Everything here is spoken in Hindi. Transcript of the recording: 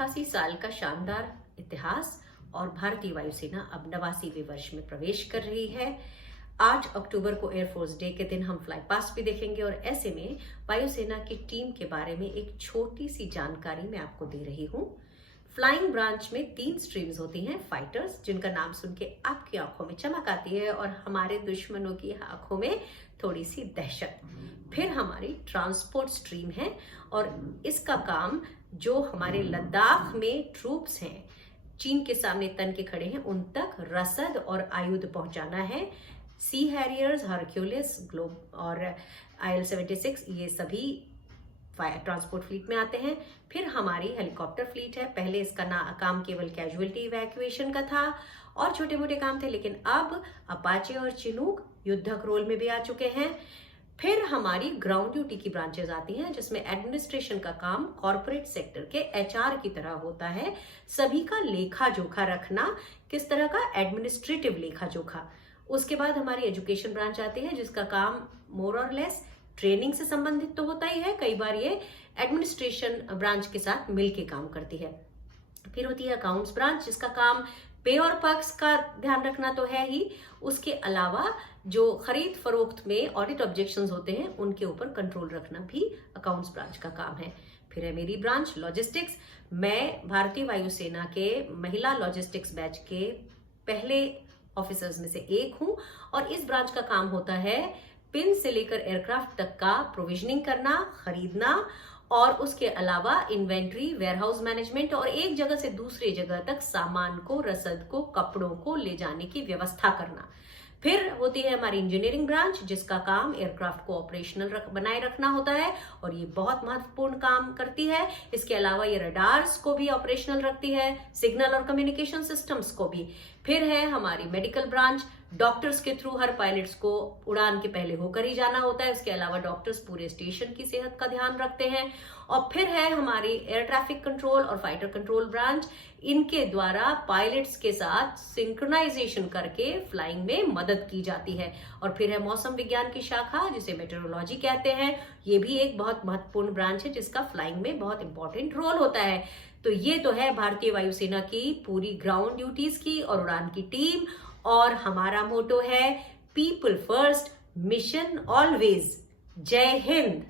88 साल का शानदार इतिहास और भारतीय वायुसेना अब 89वें वर्ष में प्रवेश कर रही है। 8 अक्टूबर को एयरफोर्स डे के दिन हम फ्लाई पास्ट भी देखेंगे और ऐसे में वायुसेना की टीम के बारे में एक छोटी सी जानकारी मैं आपको दे रही हूँ। फ्लाइंग ब्रांच में 3 स्ट्रीम्स होती हैं। फाइटर्स, जिनका नाम सुन के आपकी आंखों में चमक आती है और हमारे दुश्मनों की आंखों में थोड़ी सी दहशत। फिर हमारी ट्रांसपोर्ट स्ट्रीम है और इसका काम जो हमारे लद्दाख में ट्रूप्स हैं, चीन के सामने तन के खड़े हैं, उन तक रसद और आयुध पहुंचाना है। सी हैरियर्स, हरक्यूलिस, ग्लोब और IL-76 ये सभी ट्रांसपोर्ट फ्लीट में आते हैं। फिर हमारी हेलीकॉप्टर फ्लीट है। पहले इसका काम केवल कैजुअलिटी इवैक्यूएशन का था और छोटे मोटे काम थे, लेकिन अब अपाचे और चिनूक युद्धक रोल में भी आ चुके हैं। फिर हमारी ग्राउंड ड्यूटी की ब्रांचेस आती हैं, जिसमें एडमिनिस्ट्रेशन का काम कॉर्पोरेट सेक्टर के HR की तरह होता है। सभी का लेखा जोखा रखना, किस तरह का एडमिनिस्ट्रेटिव लेखा जोखा। उसके बाद हमारी एजुकेशन ब्रांच आती है, जिसका काम मोर और लेस ट्रेनिंग से संबंधित तो होता ही है, कई बार ये एडमिनिस्ट्रेशन ब्रांच के साथ मिलके काम करती है। फिर होती है अकाउंट्स ब्रांच, जिसका काम पे और पक्ष का ध्यान रखना तो है ही, उसके अलावा जो खरीद फरोख्त में ऑडिट ऑब्जेक्शंस होते हैं उनके ऊपर कंट्रोल रखना भी अकाउंट्स ब्रांच का काम है। फिर है मेरी ब्रांच लॉजिस्टिक्स। मैं भारतीय वायुसेना के महिला लॉजिस्टिक्स बैच के पहले ऑफिसर्स में से एक हूं और इस ब्रांच का काम होता है पिन से लेकर एयरक्राफ्ट तक का प्रोविजनिंग करना, खरीदना और उसके अलावा इन्वेंट्री, वेयरहाउस मैनेजमेंट और एक जगह से दूसरी जगह तक सामान को, रसद को, कपड़ों को ले जाने की व्यवस्था करना। फिर होती है हमारी इंजीनियरिंग ब्रांच, जिसका काम एयरक्राफ्ट को ऑपरेशनल बनाए रखना होता है और ये बहुत महत्वपूर्ण काम करती है। इसके अलावा ये रडार्स को भी ऑपरेशनल रखती है, सिग्नल और कम्युनिकेशन सिस्टम्स को भी। फिर है हमारी मेडिकल ब्रांच। डॉक्टर्स के थ्रू हर पायलट्स को उड़ान के पहले होकर ही जाना होता है। उसके अलावा डॉक्टर्स पूरे स्टेशन की सेहत का ध्यान रखते हैं। और फिर है हमारी एयर ट्रैफिक कंट्रोल और फाइटर कंट्रोल ब्रांच। इनके द्वारा पायलट्स के साथ सिंक्रोनाइजेशन करके फ्लाइंग में मदद की जाती है। और फिर है मौसम विज्ञान की शाखा, जिसे मेट्रोलॉजी कहते हैं। ये भी एक बहुत महत्वपूर्ण ब्रांच है, जिसका फ्लाइंग में बहुत इंपॉर्टेंट रोल होता है। तो ये तो है भारतीय वायुसेना की पूरी ग्राउंड ड्यूटीज की और उड़ान की टीम। और हमारा मोटो है पीपल फर्स्ट, मिशन ऑलवेज। जय हिंद।